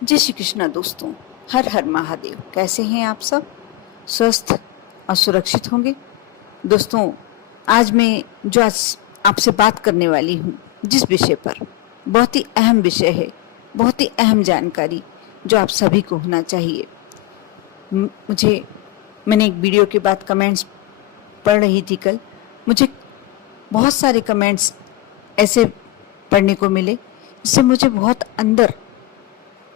जय श्री कृष्णा दोस्तों। हर हर महादेव। कैसे हैं आप सब? स्वस्थ और सुरक्षित होंगे। दोस्तों, आज आपसे बात करने वाली हूँ जिस विषय पर, बहुत ही अहम विषय है, बहुत ही अहम जानकारी जो आप सभी को होना चाहिए। मैंने एक वीडियो के बाद कमेंट्स पढ़ रही थी कल। मुझे बहुत सारे कमेंट्स ऐसे पढ़ने को मिले जिससे मुझे बहुत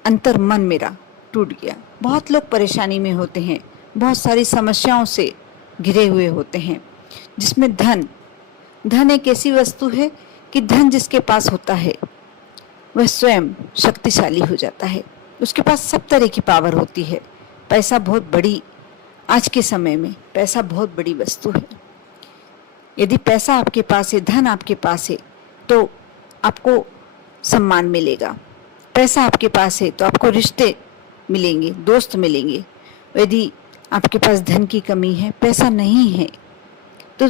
अंतर मन मेरा टूट गया। बहुत लोग परेशानी में होते हैं, बहुत सारी समस्याओं से घिरे हुए होते हैं, जिसमें धन एक ऐसी वस्तु है कि धन जिसके पास होता है वह स्वयं शक्तिशाली हो जाता है। उसके पास सब तरह की पावर होती है। पैसा बहुत बड़ी, आज के समय में पैसा बहुत बड़ी वस्तु है। यदि पैसा आपके पास है, धन आपके पास है, तो आपको सम्मान मिलेगा। पैसा आपके पास है तो आपको रिश्ते मिलेंगे, दोस्त मिलेंगे। यदि आपके पास धन की कमी है, पैसा नहीं है, तो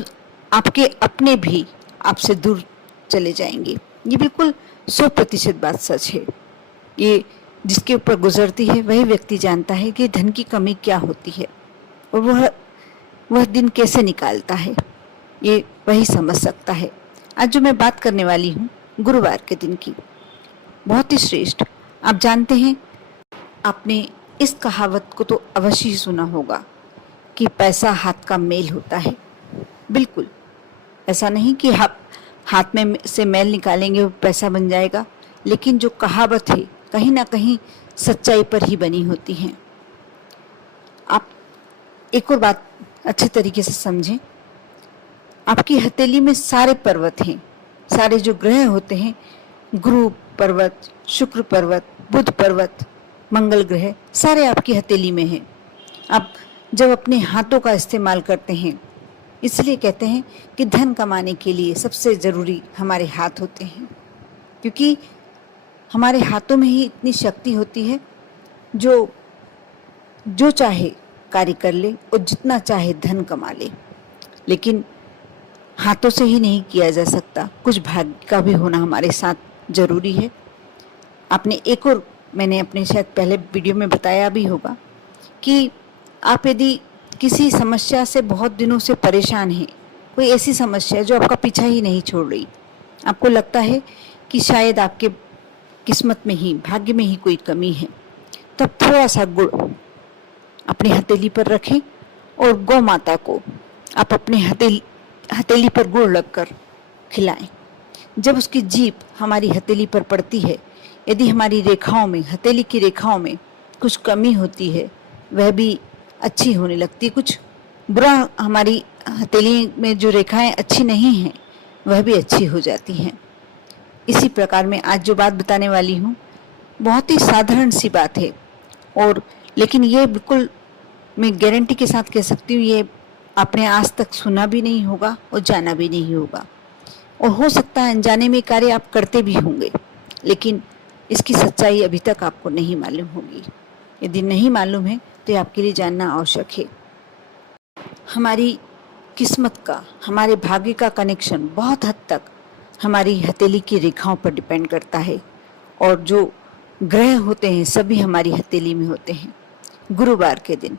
आपके अपने भी आपसे दूर चले जाएंगे। ये बिल्कुल 100% बात सच है। ये जिसके ऊपर गुजरती है वही व्यक्ति जानता है कि धन की कमी क्या होती है और वह दिन कैसे निकालता है, ये वही समझ सकता है। आज जो मैं बात करने वाली हूँ गुरुवार के दिन की, बहुत ही श्रेष्ठ। आप जानते हैं, आपने इस कहावत को तो अवश्य ही सुना होगा कि पैसा हाथ का मेल होता है। बिल्कुल ऐसा नहीं कि हाथ में से मेल निकालेंगे वो पैसा बन जाएगा, लेकिन जो कहावत है कहीं ना कहीं सच्चाई पर ही बनी होती है। आप एक और बात अच्छे तरीके से समझें। आपकी हथेली में सारे पर्वत हैं, सारे जो ग्रह होते हैं, गुरु पर्वत, शुक्र पर्वत, बुध पर्वत, मंगल ग्रह, सारे आपकी हथेली में हैं। आप जब अपने हाथों का इस्तेमाल करते हैं, इसलिए कहते हैं कि धन कमाने के लिए सबसे ज़रूरी हमारे हाथ होते हैं, क्योंकि हमारे हाथों में ही इतनी शक्ति होती है, जो चाहे कार्य कर ले और जितना चाहे धन कमा ले। लेकिन हाथों से ही नहीं किया जा सकता, कुछ भाग्य का भी होना हमारे साथ जरूरी है। मैंने अपने शायद पहले वीडियो में बताया भी होगा कि आप यदि किसी समस्या से बहुत दिनों से परेशान हैं, कोई ऐसी समस्या जो आपका पीछा ही नहीं छोड़ रही, आपको लगता है कि शायद आपके किस्मत में ही, भाग्य में ही कोई कमी है, तब थोड़ा सा गुड़ अपनी हथेली पर रखें और गौ माता को आप अपने हथेली पर गुड़ लगकर खिलाएं। जब उसकी जीभ हमारी हथेली पर पड़ती है, यदि हमारी रेखाओं में, हथेली की रेखाओं में कुछ कमी होती है, वह भी अच्छी होने लगती है। कुछ बुरा, हमारी हथेली में जो रेखाएं अच्छी नहीं हैं, वह भी अच्छी हो जाती हैं। इसी प्रकार मैं आज जो बात बताने वाली हूँ, बहुत ही साधारण सी बात है, और लेकिन ये बिल्कुल मैं गारंटी के साथ कह सकती हूँ, ये आपने आज तक सुना भी नहीं होगा और जाना भी नहीं होगा, और हो सकता है अनजाने में कार्य आप करते भी होंगे, लेकिन इसकी सच्चाई अभी तक आपको नहीं मालूम होगी। यदि नहीं मालूम है तो ये आपके लिए जानना आवश्यक है। हमारी किस्मत का, हमारे भाग्य का कनेक्शन बहुत हद तक हमारी हथेली की रेखाओं पर डिपेंड करता है, और जो ग्रह होते हैं सभी हमारी हथेली में होते हैं। गुरुवार के दिन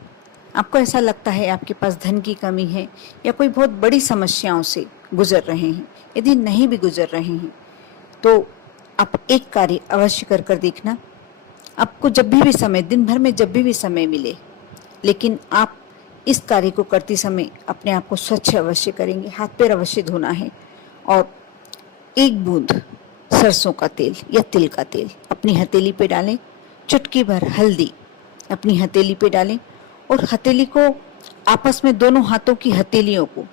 आपको ऐसा लगता है आपके पास धन की कमी है या कोई बहुत बड़ी समस्याओं से गुजर रहे हैं, यदि नहीं भी गुजर रहे हैं तो आप एक कार्य अवश्य कर देखना। आपको जब भी समय, दिन भर में जब भी समय मिले, लेकिन आप इस कार्य को करते समय अपने आप को स्वच्छ अवश्य करेंगे। हाथ पैर अवश्य धोना है, और एक बूंद सरसों का तेल या तिल का तेल अपनी हथेली पे डालें। चुटकी भर हल्दी अपनी हथेली पे डालें, और हथेली को आपस में, दोनों हाथों की हथेलियों को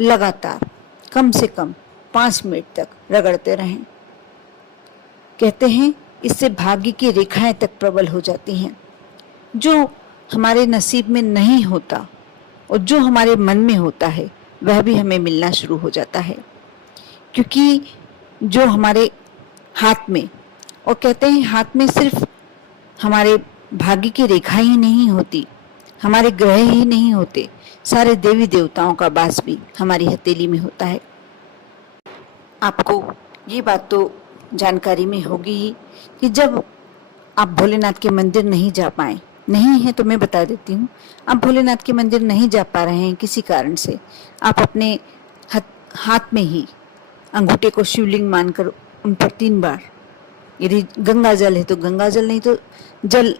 लगातार कम से कम 5 मिनट तक रगड़ते रहें। कहते हैं इससे भाग्य की रेखाएं तक प्रबल हो जाती हैं। जो हमारे नसीब में नहीं होता और जो हमारे मन में होता है, वह भी हमें मिलना शुरू हो जाता है, क्योंकि जो हमारे हाथ में, और कहते हैं हाथ में सिर्फ हमारे भाग्य की रेखा ही नहीं होती, हमारे ग्रह ही नहीं होते, सारे देवी देवताओं का वास भी हमारी हथेली में होता है। आपको ये बात तो जानकारी में होगी ही कि जब आप भोलेनाथ के मंदिर नहीं जा पाए, नहीं है तो मैं बता देती हूँ, आप भोलेनाथ के मंदिर नहीं जा पा रहे हैं किसी कारण से, आप अपने हाथ में ही अंगूठे को शिवलिंग मानकर उन पर 3 बार, यदि गंगा जल है तो गंगा जल, नहीं तो जल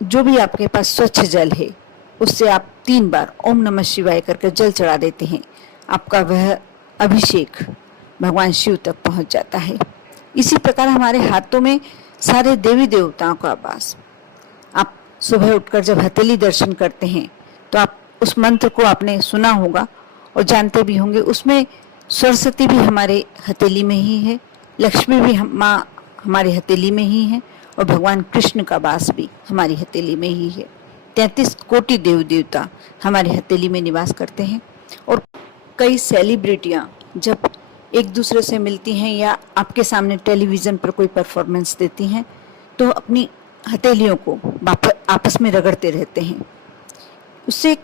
जो भी आपके पास स्वच्छ जल है उससे आप 3 बार ओम नमः शिवाय करके जल चढ़ा देते हैं। आपका वह अभिषेक भगवान शिव तक पहुंच जाता है। इसी प्रकार हमारे हाथों में सारे देवी देवताओं का वास। आप सुबह उठकर जब हथेली दर्शन करते हैं तो आप उस मंत्र को आपने सुना होगा और जानते भी होंगे, उसमें सरस्वती भी हमारे हथेली में ही है, लक्ष्मी भी माँ हमारी हथेली में ही है और भगवान कृष्ण का वास भी हमारी हथेली में ही है। 33 कोटि देव देवता हमारी हथेली में निवास करते हैं। और कई सेलिब्रिटियां जब एक दूसरे से मिलती हैं या आपके सामने टेलीविज़न पर कोई परफॉर्मेंस देती हैं तो अपनी हथेलियों को आपस में रगड़ते रहते हैं। उससे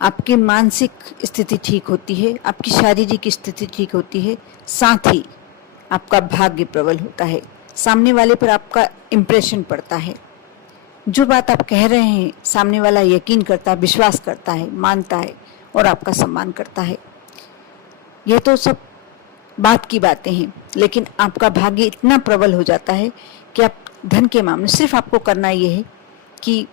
आपकी मानसिक स्थिति ठीक होती है, आपकी शारीरिक स्थिति ठीक होती है, साथ ही आपका भाग्य प्रबल होता है, सामने वाले पर आपका इम्प्रेशन पड़ता है। जो बात आप कह रहे हैं सामने वाला यकीन करता है, विश्वास करता है, मानता है और आपका सम्मान करता है। यह तो सब बात की बातें हैं, लेकिन आपका भाग्य इतना प्रबल हो जाता है कि आप धन के मामले सिर्फ आपको करना यह है कि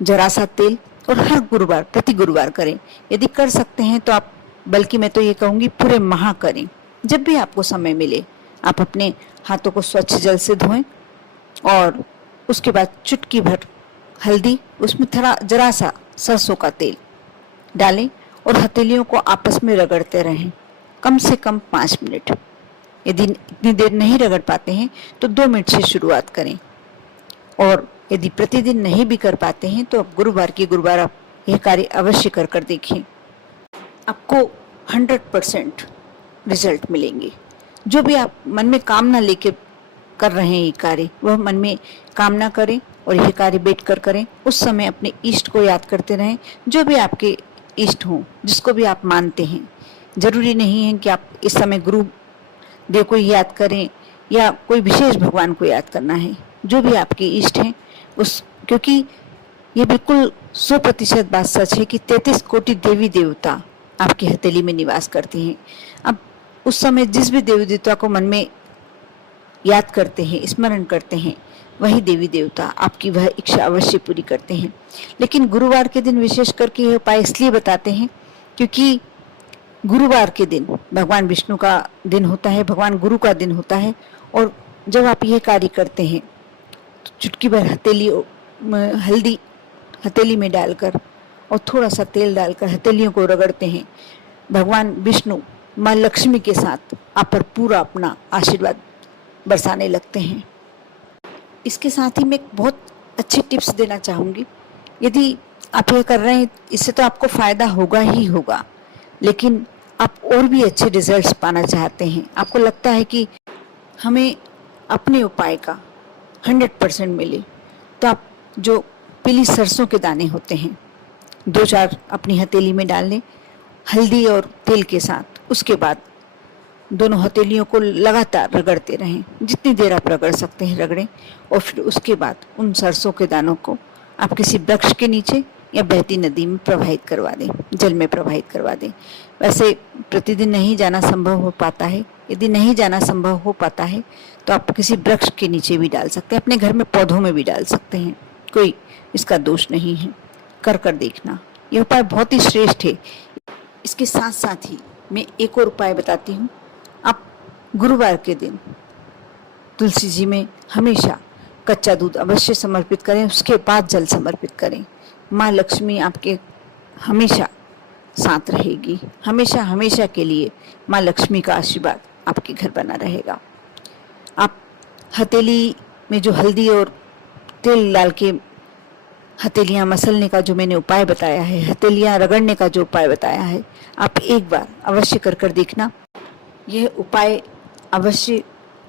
जरा सा तेल, और हर गुरुवार प्रति गुरुवार करें। यदि कर सकते हैं तो आप, बल्कि मैं तो ये कहूँगी पूरे माह करें। जब भी आपको समय मिले आप अपने हाथों को स्वच्छ जल से धोएं और उसके बाद चुटकी भर हल्दी, उसमें थोड़ा जरा सा सरसों का तेल डालें और हथेलियों को आपस में रगड़ते रहें कम से कम 5 मिनट। यदि इतनी देर नहीं रगड़ पाते हैं तो 2 मिनट से शुरुआत करें। और यदि प्रतिदिन नहीं भी कर पाते हैं तो आप गुरुवार की गुरुवार आप यह कार्य अवश्य कर देखें। आपको 100% रिजल्ट मिलेंगे। जो भी आप मन में कामना लेके कर रहे हैं ये कार्य, वह मन में कामना करें और यह कार्य बैठ कर करें। उस समय अपने इष्ट को याद करते रहें, जो भी आपके इष्ट हों, जिसको भी आप मानते हैं। जरूरी नहीं है कि आप इस समय गुरु देव को याद करें या कोई विशेष भगवान को याद करना है। जो भी आपके इष्ट हैं उस, क्योंकि ये बिल्कुल 100% बात सच है कि 33 कोटि देवी देवता आपकी हथेली में निवास करते हैं। अब उस समय जिस भी देवी देवता को मन में याद करते हैं, स्मरण करते हैं, वही देवी देवता आपकी वह इच्छा अवश्य पूरी करते हैं। लेकिन गुरुवार के दिन विशेष करके यह उपाय इसलिए बताते हैं क्योंकि गुरुवार के दिन भगवान विष्णु का दिन होता है, भगवान गुरु का दिन होता है। और जब आप यह कार्य करते हैं तो चुटकी भर हल्दी हथेली में डालकर और थोड़ा सा तेल डालकर हथेलियों को रगड़ते हैं, भगवान विष्णु माँ लक्ष्मी के साथ आप पर पूरा अपना आशीर्वाद बरसाने लगते हैं। इसके साथ ही मैं एक बहुत अच्छी टिप्स देना चाहूँगी। यदि आप ये कर रहे हैं इससे तो आपको फ़ायदा होगा ही होगा, लेकिन आप और भी अच्छे रिजल्ट्स पाना चाहते हैं, आपको लगता है कि हमें अपने उपाय का 100% मिले, तो आप जो पीली सरसों के दाने होते हैं 2-4 अपनी हथेली में डाल लें हल्दी और तेल के साथ। उसके बाद दोनों हथेलियों को लगातार रगड़ते रहें, जितनी देर आप रगड़ सकते हैं रगड़ें। और फिर उसके बाद उन सरसों के दानों को आप किसी वृक्ष के नीचे या बहती नदी में प्रवाहित करवा दें, जल में प्रवाहित करवा दें। वैसे प्रतिदिन नहीं जाना संभव हो पाता है, यदि नहीं जाना संभव हो पाता है तो आप किसी वृक्ष के नीचे भी डाल सकते हैं, अपने घर में पौधों में भी डाल सकते हैं, कोई इसका दोष नहीं है। कर देखना, यह उपाय बहुत ही श्रेष्ठ है। इसके साथ साथ ही मैं एक और उपाय बताती हूँ। आप गुरुवार के दिन तुलसी जी में हमेशा कच्चा दूध अवश्य समर्पित करें, उसके बाद जल समर्पित करें। माँ लक्ष्मी आपके हमेशा साथ रहेगी, हमेशा हमेशा के लिए माँ लक्ष्मी का आशीर्वाद आपके घर बना रहेगा। आप हथेली में जो हल्दी और तेल डाल के हथेलियाँ मसलने का जो मैंने उपाय बताया है, हथेलियाँ रगड़ने का जो उपाय बताया है, आप एक बार अवश्य कर देखना। यह उपाय अवश्य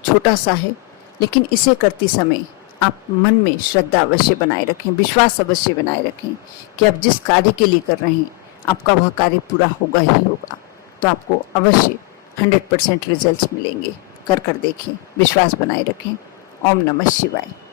छोटा सा है, लेकिन इसे करते समय आप मन में श्रद्धा अवश्य बनाए रखें, विश्वास अवश्य बनाए रखें कि आप जिस कार्य के लिए कर रहे हैं आपका वह कार्य पूरा होगा ही होगा। तो आपको अवश्य 100% रिजल्ट्स मिलेंगे। कर देखें, विश्वास बनाए रखें ओम नमः शिवाय।